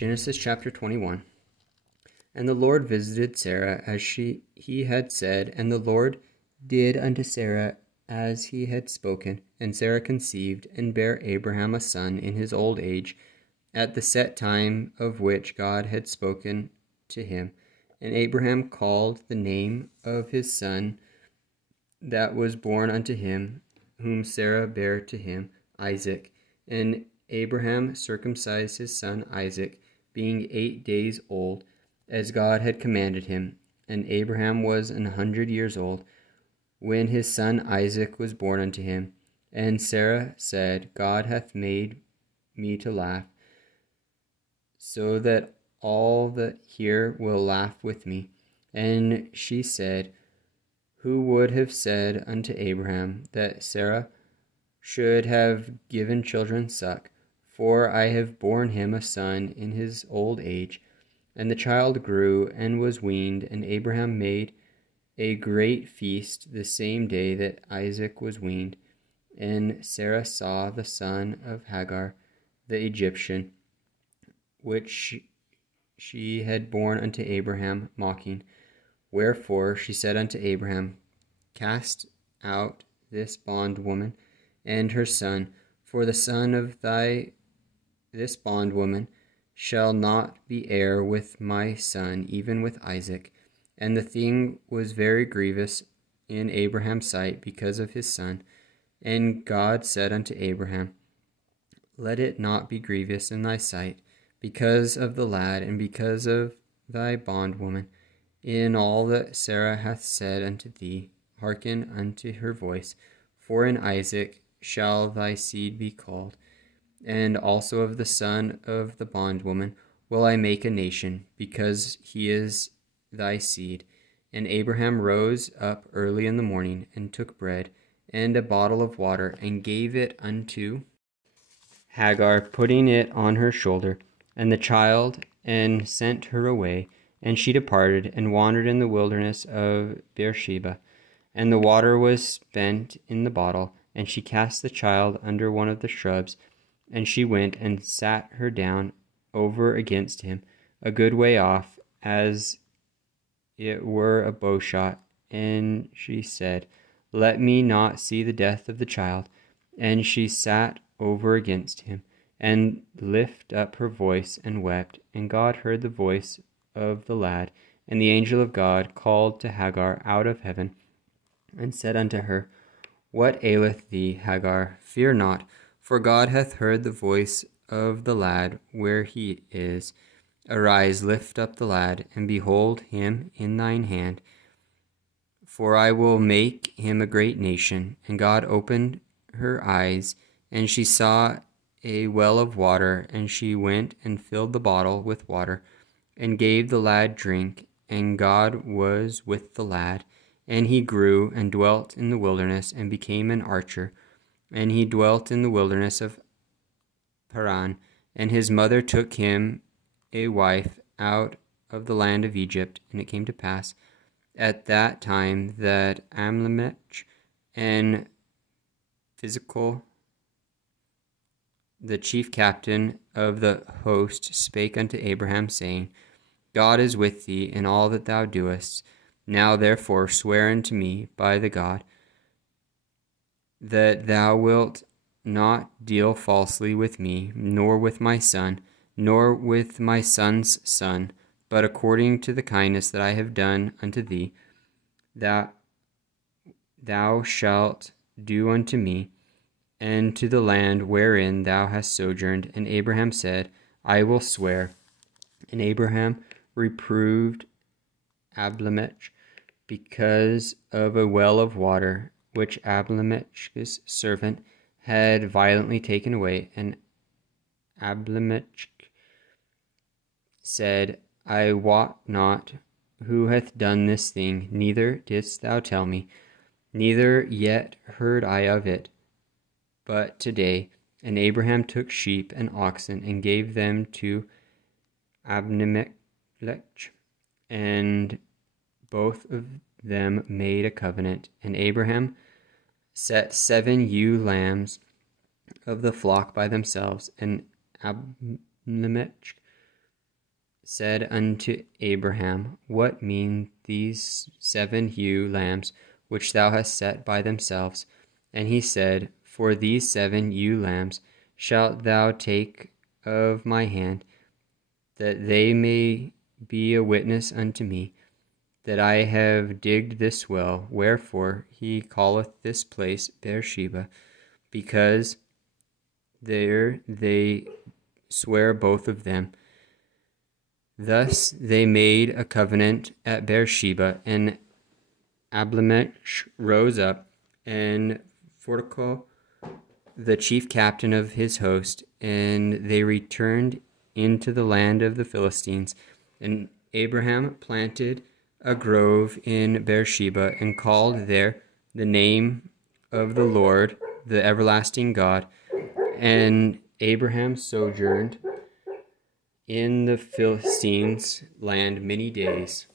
Genesis chapter 21. And the Lord visited Sarah as he had said, and the Lord did unto Sarah as he had spoken. And Sarah conceived, and bare Abraham a son in his old age, at the set time of which God had spoken to him. And Abraham called the name of his son that was born unto him, whom Sarah bare to him, Isaac. And Abraham circumcised his son Isaac, being 8 days old, as God had commanded him. And Abraham was 100 years old, when his son Isaac was born unto him. And Sarah said, God hath made me to laugh, so that all that hear will laugh with me. And she said, who would have said unto Abraham that Sarah should have given children suck? For I have borne him a son in his old age. And the child grew and was weaned, and Abraham made a great feast the same day that Isaac was weaned. And Sarah saw the son of Hagar the Egyptian, which she had borne unto Abraham, mocking. Wherefore she said unto Abraham, cast out this bondwoman and her son, for the son of this bondwoman shall not be heir with my son, even with Isaac. And the thing was very grievous in Abraham's sight because of his son. And God said unto Abraham, let it not be grievous in thy sight, because of the lad, and because of thy bondwoman. In all that Sarah hath said unto thee, hearken unto her voice. For in Isaac shall thy seed be called, and also of the son of the bondwoman will I make a nation, because he is thy seed. And Abraham rose up early in the morning, and took bread and a bottle of water, and gave it unto Hagar, putting it on her shoulder, and the child, and sent her away. And she departed, and wandered in the wilderness of Beersheba. And the water was spent in the bottle, and she cast the child under one of the shrubs, and she went and sat her down over against him, a good way off, as it were a bowshot. And she said, let me not see the death of the child. And she sat over against him, and lift up her voice, and wept. And God heard the voice of the lad. And the angel of God called to Hagar out of heaven, and said unto her, what aileth thee, Hagar? Fear not, for God hath heard the voice of the lad where he is. Arise, lift up the lad, and behold him in thine hand. For I will make him a great nation. And God opened her eyes, and she saw a well of water, and she went and filled the bottle with water, and gave the lad drink. And God was with the lad, and he grew, and dwelt in the wilderness, and became an archer. And he dwelt in the wilderness of Paran. And his mother took him a wife out of the land of Egypt. And it came to pass at that time that Amalek and Physical, the chief captain of the host, spake unto Abraham, saying, God is with thee in all that thou doest. Now therefore swear unto me by the God, that thou wilt not deal falsely with me, nor with my son, nor with my son's son, but according to the kindness that I have done unto thee, that thou shalt do unto me, and to the land wherein thou hast sojourned. And Abraham said, I will swear. And Abraham reproved Abimelech because of a well of water which Abimelech's servant had violently taken away. And Abimelech said, I wot not who hath done this thing, neither didst thou tell me, neither yet heard I of it, but today. And Abraham took sheep and oxen, and gave them to Abimelech, and both of them made a covenant. And Abraham set 7 ewe lambs of the flock by themselves, and Abimelech said unto Abraham, What mean these 7 ewe lambs which thou hast set by themselves? And he said, For these 7 ewe lambs shalt thou take of my hand, that they may be a witness unto me, that I have digged this well. Wherefore he calleth this place Beersheba, because there they swear both of them. Thus they made a covenant at Beersheba, and Abimelech rose up, and Phicol, the chief captain of his host, and they returned into the land of the Philistines. And Abraham planted a grove in Beersheba, and called there the name of the Lord, the everlasting God. And Abraham sojourned in the Philistines' land many days.